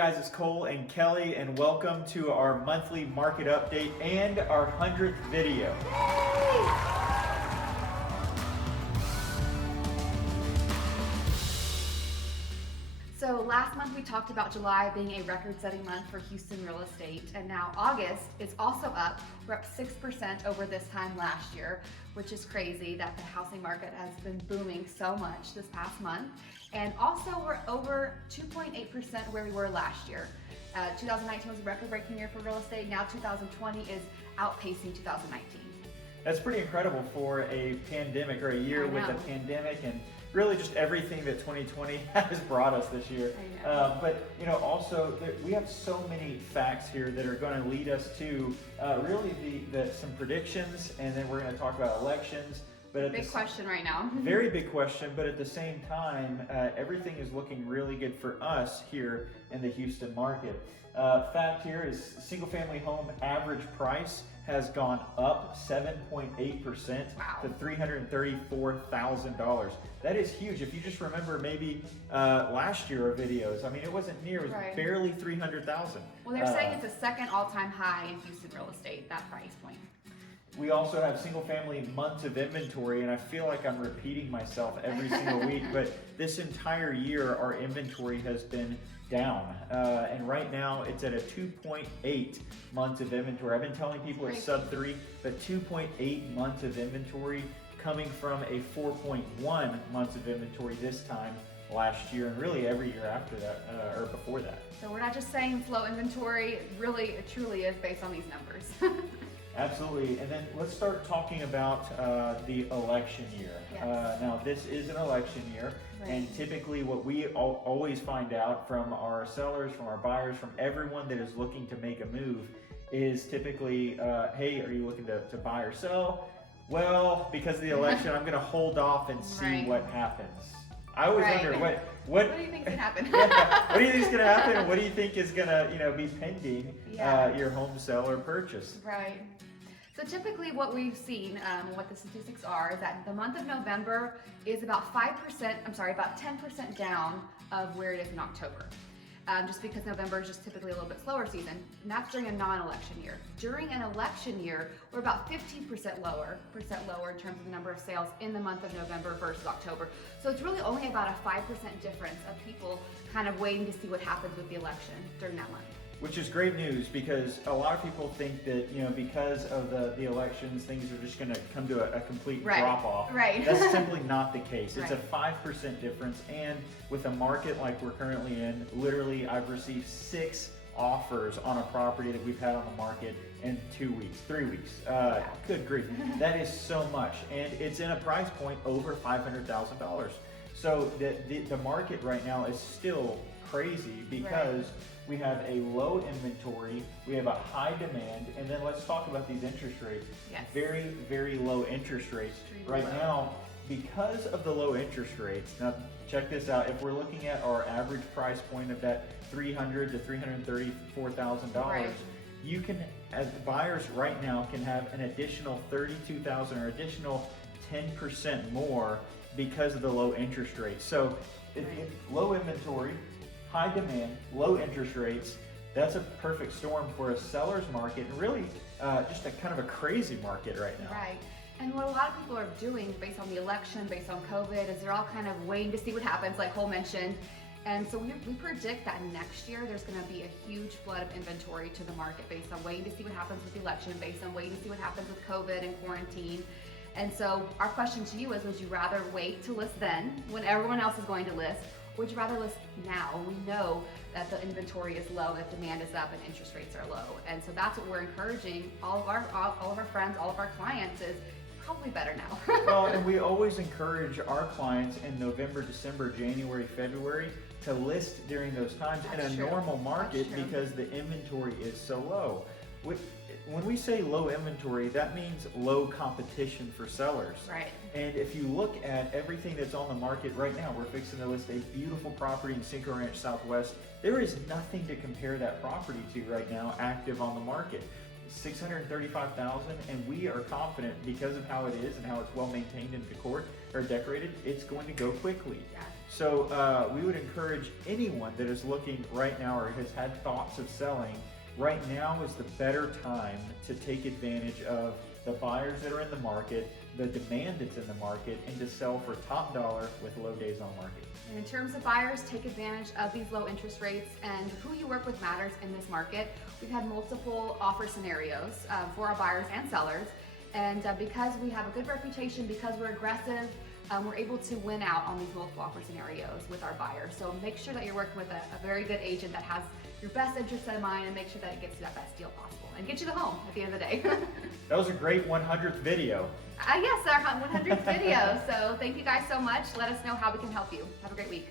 guys, it's Cole and Kelly, and welcome to our monthly market update and our 100th video. So last month we talked about July being a record-setting month for Houston real estate, and now August is also up. We're up 6% over this time last year, which is crazy that the housing market has been booming so much this past month. And also we're over 2.8% where we were last year. 2019 was a record-breaking year for real estate. Now 2020 is outpacing 2019. That's pretty incredible for a pandemic, or a year with a pandemic, and really just everything that 2020 has brought us this year. But also we have so many facts here that are going to lead us to really some predictions, and then we're going to talk about elections. But big question right now. Very big question, but at the same time, everything is looking really good for us here in the Houston market. Fact here is single-family home average price has gone up 7.8% to $334,000. That is huge. If you just remember maybe last year of videos, I mean, it wasn't near, it was barely 300,000. Well, they're saying it's a second all-time high in Houston real estate, that price point. We also have single-family months of inventory, and I feel like I'm repeating myself every single week, but this entire year our inventory has been down, and right now it's at a 2.8 months of inventory. I've been telling people it's sub 3, but 2.8 months of inventory, coming from a 4.1 months of inventory this time last year, and really every year after that, or before that. So we're not just saying slow inventory, really, it truly is based on these numbers. Absolutely, and then let's start talking about the election year. Yes. Now this is an election year, and typically what we always find out from our sellers, from our buyers, from everyone that is looking to make a move is typically, hey, are you looking to buy or sell? Well, because of the election, I'm going to hold off and see what happens. I always wonder, what do you think is going to happen? What do you think is going to happen, and what do you think is going to be pending your home sale or purchase? Right. So typically what we've seen, what the statistics are, is that the month of November is about 10% down of where it is in October. Just because November is just typically a little bit slower season, and that's during a non-election year. During an election year, we're about 15% lower in terms of the number of sales in the month of November versus October. So it's really only about a 5% difference of people kind of waiting to see what happens with the election during that month. Which is great news, because a lot of people think that because of the elections, things are just going to come to a complete drop off. Right. That's simply not the case. It's a 5% difference, and with a market like we're currently in, literally I've received 6 offers on a property that we've had on the market in 2 weeks, 3 weeks. Good grief, that is so much, and it's in a price point over $500,000. So the market right now is still crazy, because we have a low inventory, we have a high demand, and then let's talk about these interest rates. Yes. Very, very low interest rates right now. Because of the low interest rates, now check this out, if we're looking at our average price point of that $300,000 to $334,000, you can, as buyers right now, can have an additional $32,000 or additional 10% more because of the low interest rates. So low inventory, high demand, low interest rates, that's a perfect storm for a seller's market, and really just a kind of a crazy market right now. Right. And what a lot of people are doing based on the election, based on COVID, is they're all kind of waiting to see what happens, like Cole mentioned. And so we predict that next year there's going to be a huge flood of inventory to the market based on waiting to see what happens with the election, based on waiting to see what happens with COVID and quarantine. And so our question to you is, would you rather wait to list then, when everyone else is going to list, or would you rather list now? We know that the inventory is low, that demand is up, and interest rates are low. And so that's what we're encouraging all of our friends, all of our clients, is probably better now. Well, and we always encourage our clients in November, December, January, February to list during those times in a normal market, because the inventory is so low. When we say low inventory, that means low competition for sellers. Right. And if you look at everything that's on the market right now, we're fixing to list a beautiful property in Cinco Ranch Southwest. There is nothing to compare that property to right now active on the market. $635,000, and we are confident, because of how it is and how it's well maintained and decorated, it's going to go quickly. Yeah. So we would encourage anyone that is looking right now or has had thoughts of selling, right now is the better time to take advantage of the buyers that are in the market, the demand that's in the market, and to sell for top dollar with low days on market. And in terms of buyers, take advantage of these low interest rates, and who you work with matters in this market. We've had multiple offer scenarios for our buyers and sellers, and because we have a good reputation, because we're aggressive, we're able to win out on these multiple offer scenarios with our buyers. So make sure that you're working with a very good agent that has your best interest in mind, and make sure that it gets you that best deal possible and get you the home at the end of the day. That was a great 100th video. Yes, our 100th video. So thank you guys so much. Let us know how we can help you. Have a great week.